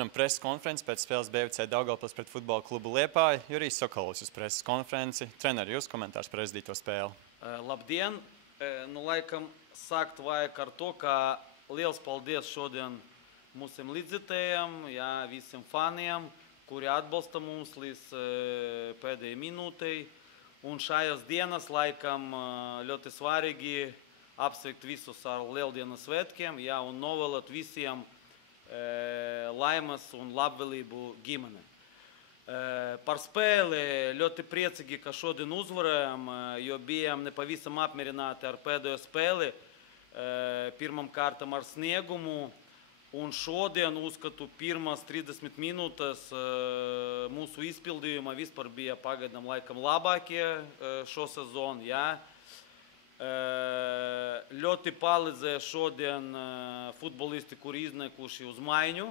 Turpinam preses konferenci pēc spēles BVC Daugavpils pret futbola klubu Liepāju. Jurijs Sokolovs uz preses konferenci. Treneri, jūs komentārs par aizdīto spēli. Labdien! Nu, laikam sākt vajag ar to, ka liels paldies šodien mūsiem līdzjutējiem, visiem faniem, kuri atbalsta mums līdz pēdējai minūtei. Un šajās dienas laikam ļoti svarīgi apsveikt visus ar Lieldienas svētkiem, un novēlēt visiem laimes un labvēlību ģimene. Par spēli ļoti priecīgi, ka šodien uzvarējām, jo bijām nepavisam apmierināti ar pēdējo spēli, pirmam kārtam ar sniegumu, un šodien, uzskatu, pirmās 30 minūtes mūsu izpildījuma vispār bija pagaidām laikam labākie šo sezonu, Ļoti palīdzēja šodien futbolisti, kuri iznākuši uz maiņu,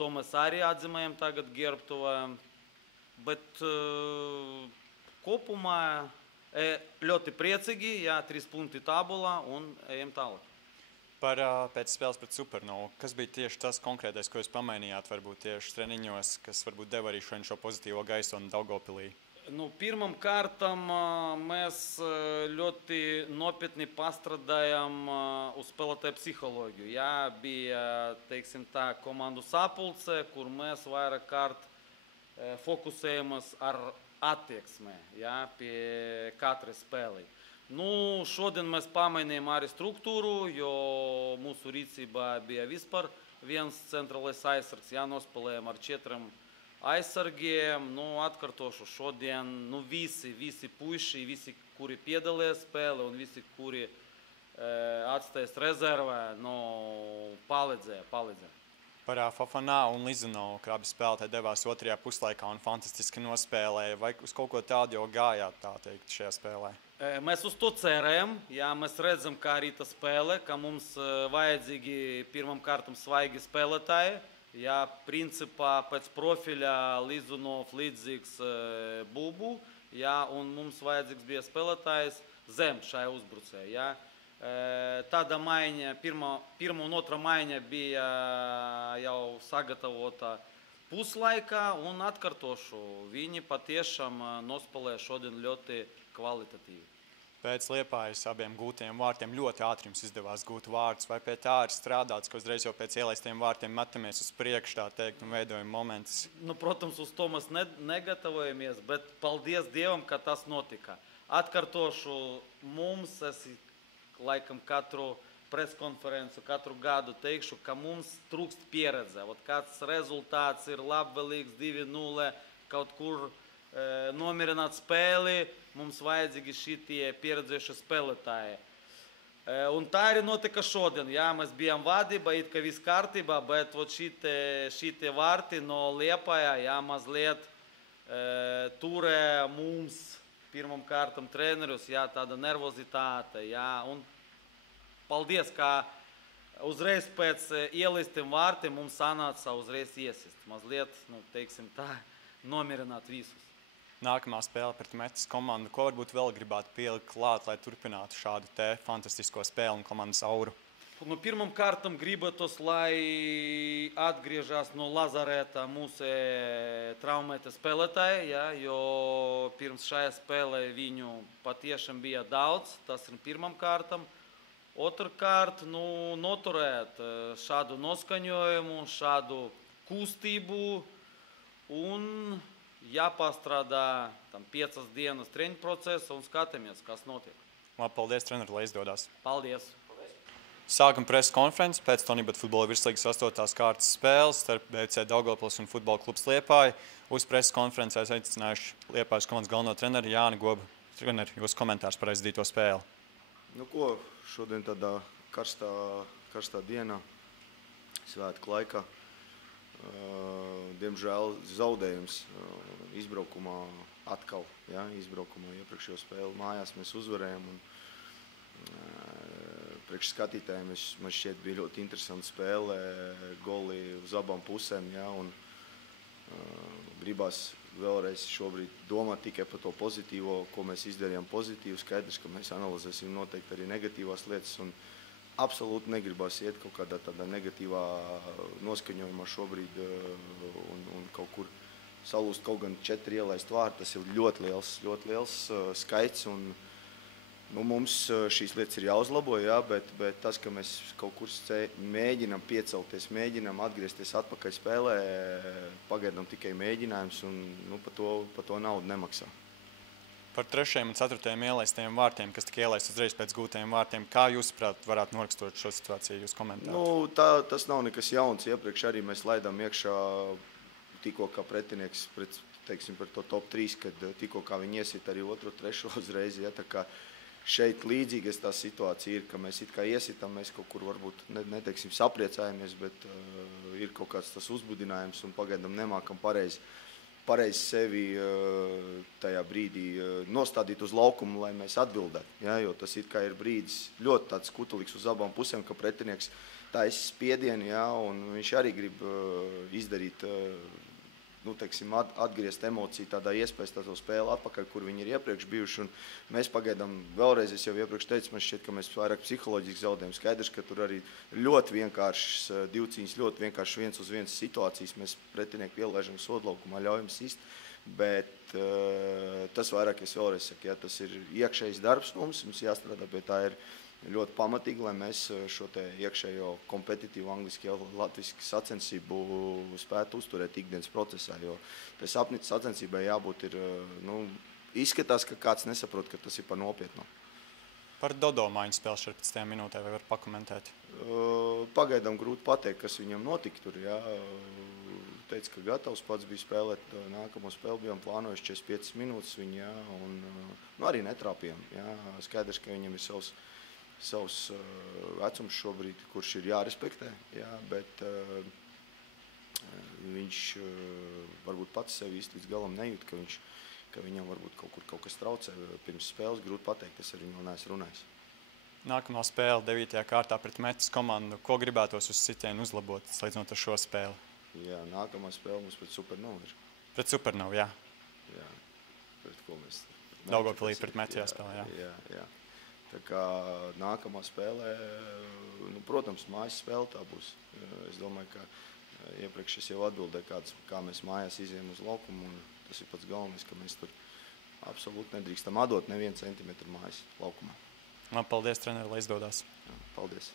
to mēs arī atzīmējam tagad gerbtuvē, bet kopumā ļoti priecīgi, 3 punkti tabulā un ejam tālāk. Par pēc spēles pret Supernovu, kas bija tieši tas konkrētais, ko jūs pamainījāt varbūt tieši treniņos, kas varbūt deva arī šo pozitīvo gaisotni Daugavpilī? Pirmam kārtam mēs ļoti nopietni pastrādājam uz spēlētāju psiholoģiju. Bija, teiksim tā, komandu sapulce, kur mēs vairāk kārt fokusējamies ar attieksmē, pie katrai spēlei. Šodien mēs pamainījām arī struktūru, jo mūsu rīcībā bija vispār viens centrālais aizsargs, nospēlējām ar 4 aizsargiem, atkārtošu šodien, visi puiši, visi, kuri piedalījās spēlē un visi, kuri atstājas rezervē, palīdzēja. Par Fofanā un Lizanovu, kā abi spēlētāji devās otrajā puslaikā un fantastiski nospēlēja, vai uz kaut ko tādu jau gājāt, tā teikt, šajā spēlē? Mēs uz to cerējam, mēs redzam, kā arī tā spēle, ka mums vajadzīgi pirmam kārtam svaigi spēlētāji. Principā pēc profiļa Lizanov līdzīgs Bubu, un mums vajadzīgs bija spēlētājs zem šajā uzbrucē. Tāda maiņa, pirma un otra maiņa bija jau sagatavota puslaikā, un atkārtošu, viņi patiešām nospēlēja šodien ļoti kvalitatīvi. Pēc Liepājas abiem gūtajiem vārtiem ļoti ātri jums izdevās gūt vārtus, vai pie tā ir strādāts, ka uzreiz jau pēc ielaistiem vārtiem metamies uz priekšu, tā teikt, un veidojam momentus? Protams, uz to mēs negatavojamies, bet paldies Dievam, ka tas notika. Atkārtošu, mums, es laikam katru preskonferenci, katru gadu teikšu, ka mums trūkst pieredze. Kāds rezultāts ir labvēlīgs 2-0, kaut kur nomierināt spēli, mums vajadzīgi šitie pieredzējuši spēlētāji. Un tā arī notika šodien. Mēs bijām vadībā, it kā viss kārtībā, bet šitie vārti no Liepājā, mazliet turēja mums pirmam kārtam trenerus, tāda nervozitāte. Un paldies, ka uzreiz pēc ielaistiem vārtiem mums sanāca uzreiz iesist. Mazliet, teiksim tā, nomierināt visus. Nākamā spēle pret Metas komandu. Ko varbūt vēl gribētu pielikt klāt, lai turpinātu šādu te fantastisko spēli un komandas auru? Pirmam kārtam gribētos, lai atgriežas no lazareta mūsu traumēta spēlētāji, jo pirms šajā spēlē viņu patiešām bija daudz, tas ir pirmam kārtam. Otrkārt, noturēt šādu noskaņojumu, šādu kustību un jāpastrādā 5 dienas treniņu procesa un skatāmies, kas notiek. Labi, paldies, treneri, lai izdodas. Paldies. Sākam preses konferenci pēc Tonibet futbola virslīgas 8. kārtas spēles starp BVC Daugavpils un futbola klubs Liepāja. Uz preses konferencē aicinājuši Liepājas komandas galveno treneri Jāni Gobu. Treneri, jūs komentārs par aizdīto spēli. Šodien tādā karstā dienā, svētku laikā. Diemžēl zaudējums izbraukumā atkal, izbraukumā iepriekšējo spēli mājās mēs uzvarējām un priekš skatītājiem man šķiet bija ļoti interesanta spēle, goli uz abām pusēm, un gribās vēlreiz šobrīd domāt tikai par to pozitīvo, ko mēs izdarījām pozitīvu, skaidrs, ka mēs analizēsim noteikti arī negatīvās lietas un absolūti negribas iet kaut kādā tādā negatīvā noskaņojumā šobrīd un kaut kur salūst kaut gan 4 ielaist vārti. Tas ir ļoti liels skaits. Un, mums šīs lietas ir jāuzlabo, jā, bet tas, ka mēs kaut kur mēģinām piecelties, mēģinām atgriezties atpakaļ spēlē, pagaidām tikai mēģinājums un pa to naudu nemaksā. Par 3. un 4. ielaistajiem vārtiem, kas tika ielaist uzreiz pēc gūtajiem vārtiem, kā jūs, prāt, varētu noraksturot šo situāciju, jūs komentētu? Tas nav nekas jauns. Iepriekš arī mēs laidām iekšā tikko kā pretinieks teiksim, par to top 3, kad tikko kā viņi iesit arī 2, 3 uzreiz. Ja, tā kā šeit līdzīgas tā situācija ir, ka mēs it kā iesitam, mēs kaut kur varbūt neteiksim sapriecājamies, bet ir kaut kāds tas uzbudinājums un pagaidām nemākam pareizi sevi tajā brīdī nostādīt uz laukumu, lai mēs atbildētu. Ja, jo tas it kā ir brīdis ļoti tāds kutelīgs uz abām pusēm, ka pretinieks taisa spiedienu, ja, un viņš arī grib izdarīt, atgriezt emociju tādā iespējas tādu spēli atpakaļ, kur viņi ir iepriekš bijuši. Un mēs pagaidām vēlreiz, es jau iepriekš teicu, man šķiet, ka mēs vairāk psiholoģiski zaudējam. Skaidrs, ka tur arī ļoti vienkāršas divcīņas, ļoti vienkārši 1-uz-1 situācijas. Mēs pretinieku ielaižam sodlaukumā, ļaujam sist, bet tas vairāk, es vēlreiz saku, ja, tas ir iekšējs darbs mums jāstrādā pie tā ir ļoti pamatīgi, lai mēs šo te iekšējo kompetitīvu angliski jau latviski sacensību spētu uzturēt ikdienas procesā, jo tai sacensībai jābūt ir, izskatās, ka kāds nesaprot, ka tas ir par nopietnu. Par Dodo maiņu spēli 14. minūtē vai var pakomentēt? Pagaidām grūti pateikt, kas viņam notika tur, jā. Teica, ka gatavs pats bija spēlēt nākamo spēli, bijām plānojuši 45 minūtes viņa, jā, un arī netrāpījām, jā. Skaidrs, ka viņam ir savs vecums šobrīd, kurš ir jārespektē, jā, bet viņš varbūt pats sevi īsti līdz galam nejūt, ka viņam varbūt kaut kas traucē pirms spēles, grūti pateikt, es ar viņu neesmu runājis. Nākamā spēle 9. kārtā pret Metas komandu. Ko gribētos uz sitienu uzlabot, salīdzinot ar šo spēli? Jā, nākamā spēle mums pret Supernovu ir. Pret Supernovu, jā. Jā, pret ko mēs... Daugavpilī pret Metu jāspēlē, jā. Jā. Tā kā nākamā spēlē, protams, mājas spēle tā būs. Es domāju, ka iepriekš es jau atbildēju, kā mēs mājās izējam uz laukumu, un tas ir pats galvenais, ka mēs tur absolūti nedrīkstam atdot nevienu centimetru mājas laukumā. Paldies, treneri, lai izdodās. Paldies.